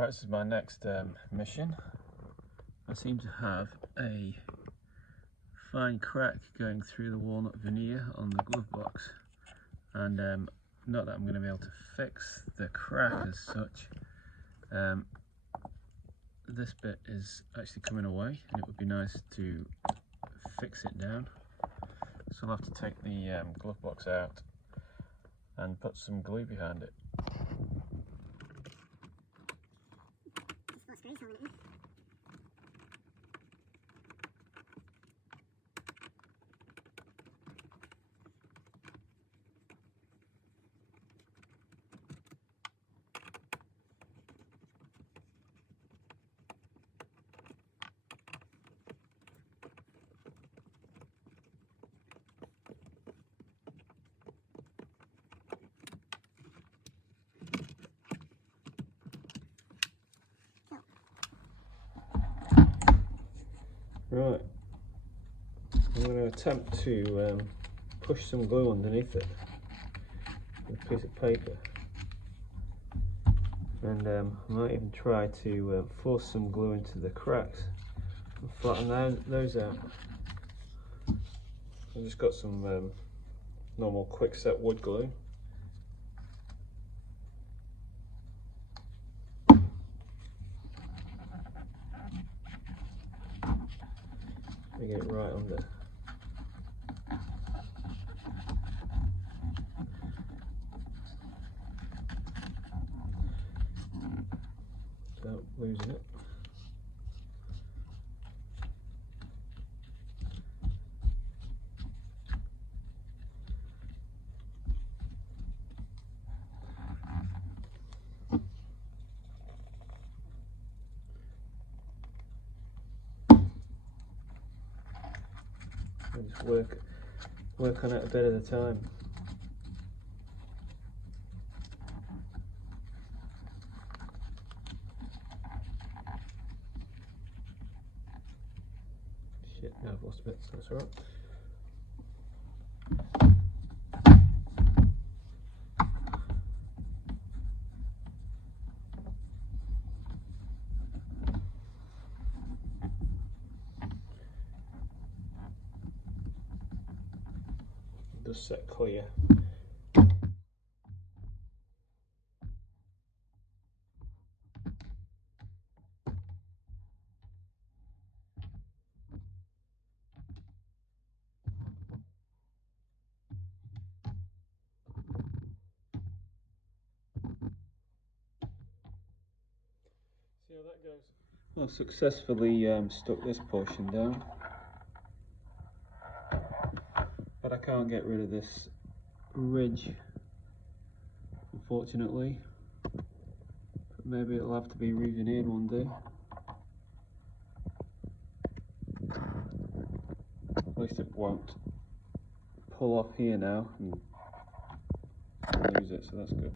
Right, this is my next mission. I seem to have a fine crack going through the walnut veneer on the glove box, and not that I'm going to be able to fix the crack as such. This bit is actually coming away, and it would be nice to fix it down. So I'll have to take the glove box out and put some glue behind it. Right, I'm going to attempt to push some glue underneath it with a piece of paper, and I might even try to force some glue into the cracks and flatten those out. I've just got some normal quick set wood glue. Get it right under. Without losing it. I just work on it a bit at a time. Shit, now I've lost a bit, so that's alright. Just set clear. See how that goes. Well, I've successfully stuck this portion down, but I can't get rid of this ridge, unfortunately. But maybe it'll have to be re-veneered one day. At least it won't pull off here now and lose it, so that's good.